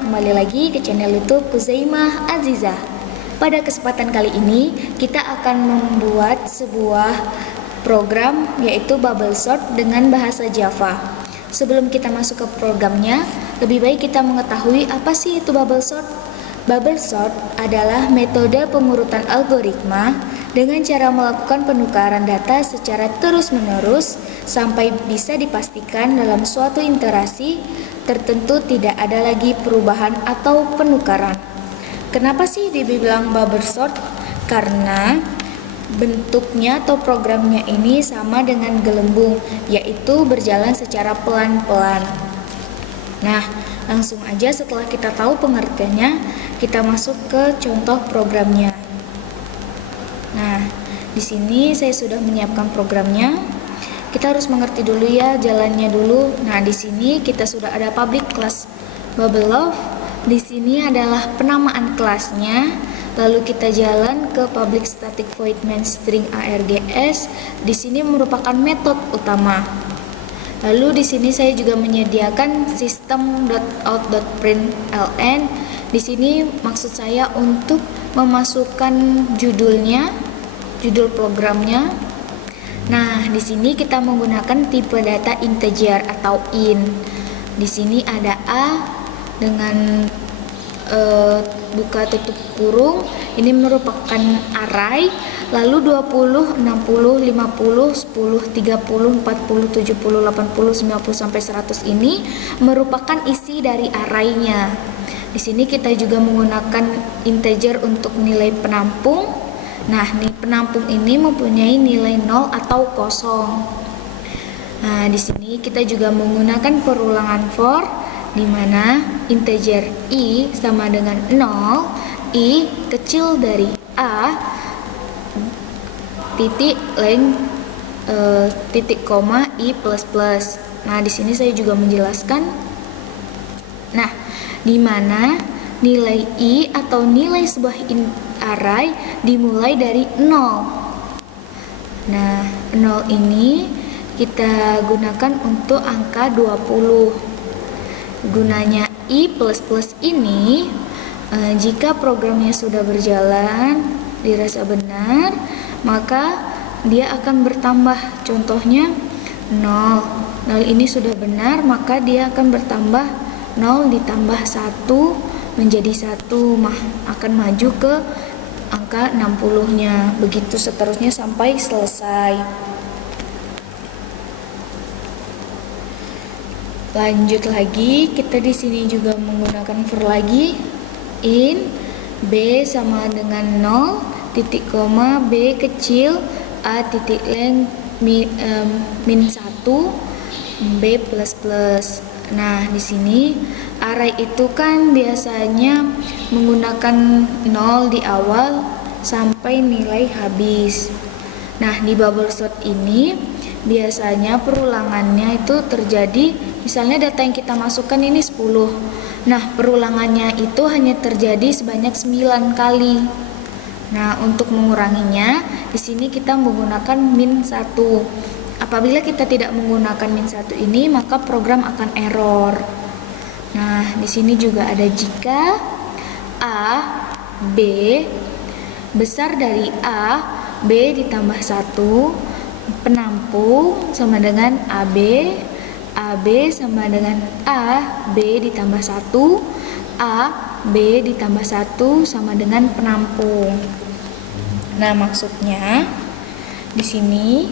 kembali lagi ke channel YouTube Kuzaimah Azizah. Pada kesempatan kali ini, kita akan membuat sebuah program yaitu Bubble Sort dengan bahasa Java. Sebelum kita masuk ke programnya, lebih baik kita mengetahui apa sih itu Bubble Sort. Bubble Sort adalah metode pengurutan algoritma dengan cara melakukan penukaran data secara terus-menerus sampai bisa dipastikan dalam suatu iterasi tertentu tidak ada lagi perubahan atau penukaran. Kenapa sih dibilang bubble sort? Karena bentuknya atau programnya ini sama dengan gelembung, yaitu berjalan secara pelan-pelan. Nah, langsung aja setelah kita tahu pengertiannya, kita masuk ke contoh programnya. Nah, di sini saya sudah menyiapkan programnya. Kita harus mengerti dulu ya jalannya dulu. Nah, di sini kita sudah ada public class Bubble Love. Di sini adalah penamaan kelasnya. Lalu kita jalan ke public static void main string args. Di sini merupakan metode utama. Lalu di sini saya juga menyediakan system.out.println. Di sini maksud saya untuk memasukkan judulnya, judul programnya. Nah, di sini kita menggunakan tipe data integer atau int. Di sini ada A dengan buka tutup kurung. Ini merupakan array. Lalu 20, 60, 50, 10, 30, 40, 70, 80, 90 sampai 100 ini merupakan isi dari array-nya. Di sini kita juga menggunakan integer untuk nilai penampung. Nah, penampung ini mempunyai nilai 0 atau kosong. Nah, di sini kita juga menggunakan perulangan for, di mana integer i sama dengan 0, i kecil dari a, titik length titik koma i plus plus. Nah, di sini saya juga menjelaskan. Nah, di mana nilai i atau nilai sebuah array dimulai dari 0. Nah, 0 ini kita gunakan untuk angka 20. Gunanya i plus plus ini jika programnya sudah berjalan dirasa benar, maka dia akan bertambah. Contohnya 0. 0 ini sudah benar, maka dia akan bertambah 0 ditambah 1 menjadi 1, akan maju ke angka 60-nya. Begitu seterusnya sampai selesai. Lanjut lagi, kita di sini juga menggunakan for lagi. In b sama dengan 0, titik koma b kecil a titik length min 1 b plus plus. Nah, di sini array itu kan biasanya menggunakan 0 di awal sampai nilai habis. Nah, di bubble sort ini biasanya perulangannya itu terjadi, misalnya data yang kita masukkan ini 10. Nah, perulangannya itu hanya terjadi sebanyak 9 kali. Nah, untuk menguranginya, di sini kita menggunakan min 1. Apabila kita tidak menggunakan min 1 ini, maka program akan error. Nah, di sini juga ada jika A, B besar dari A, B ditambah 1, penampung sama dengan AB, AB sama dengan A, B ditambah 1, A, B ditambah 1 sama dengan penampung. Nah, maksudnya di sini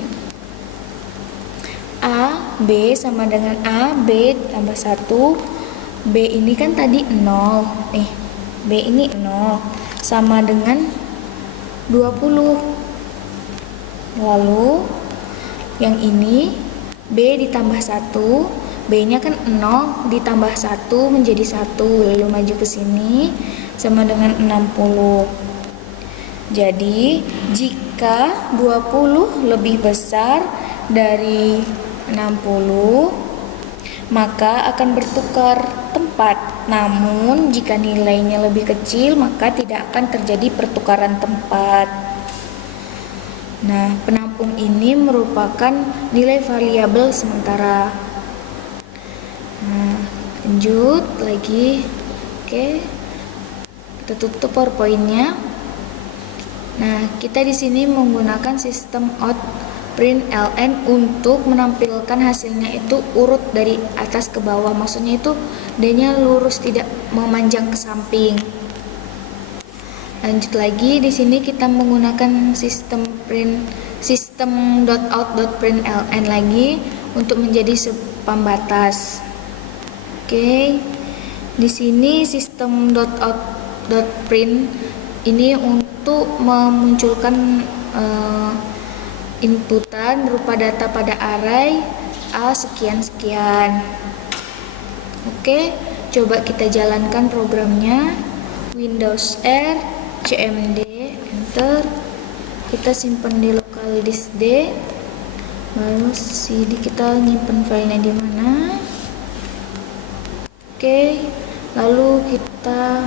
A, B sama dengan A, B tambah 1. B ini kan tadi 0. B ini 0 sama dengan 20. Lalu yang ini B ditambah 1. B-nya kan 0 ditambah 1 menjadi 1. Lalu maju ke sini sama dengan 60. Jadi, jika 20 lebih besar dari 60, maka akan bertukar tempat. Namun jika nilainya lebih kecil, maka tidak akan terjadi pertukaran tempat. Nah, penampung ini merupakan nilai variabel sementara. Nah, lanjut lagi. Oke. Kita tutup PowerPoint-nya. Nah, kita di sini menggunakan sistem out_println untuk menampilkan hasilnya itu urut dari atas ke bawah. Maksudnya itu D-nya lurus, tidak memanjang ke samping. Lanjut lagi, di sini kita menggunakan sistem out.println lagi untuk menjadi pembatas. Oke. Di sini sistem .out.print ini untuk memunculkan inputan berupa data pada array A sekian-sekian. Oke, coba kita jalankan programnya. Windows R, cmd, enter. Kita simpan di local disk D. Lalu CD kita nyimpan filenya di mana? Oke, lalu kita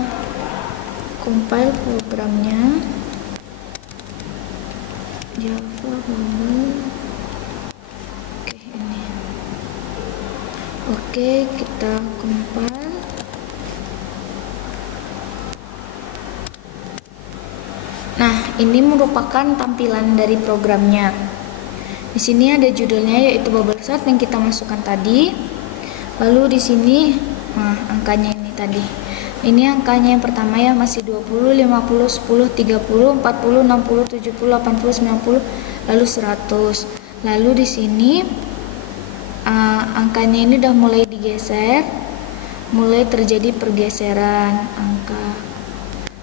compile programnya. Java Bubble. Oke, ini. Oke, kita compile. Nah, ini merupakan tampilan dari programnya. Di sini ada judulnya yaitu bubble sort yang kita masukkan tadi. Lalu di sini, angkanya ini tadi. Ini angkanya yang pertama ya, masih 20, 50, 10, 30, 40, 60, 70, 80, 90, lalu 100. Lalu di sini angkanya ini udah mulai digeser, mulai terjadi pergeseran angka.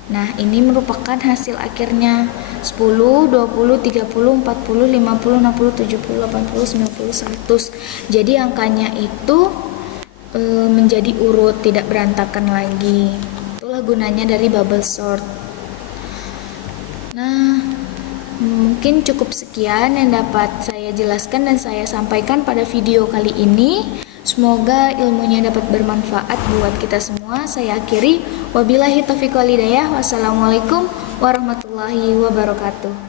Nah, ini merupakan hasil akhirnya 10, 20, 30, 40, 50, 60, 70, 80, 90, 100. Jadi angkanya itu menjadi urut, tidak berantakan lagi. Itulah gunanya dari bubble sort. Nah, mungkin cukup sekian yang dapat saya jelaskan dan saya sampaikan pada video kali ini. Semoga ilmunya dapat bermanfaat buat kita semua. Saya akhiri, wabillahi taufiq wal hidayah. Wassalamualaikum warahmatullahi wabarakatuh.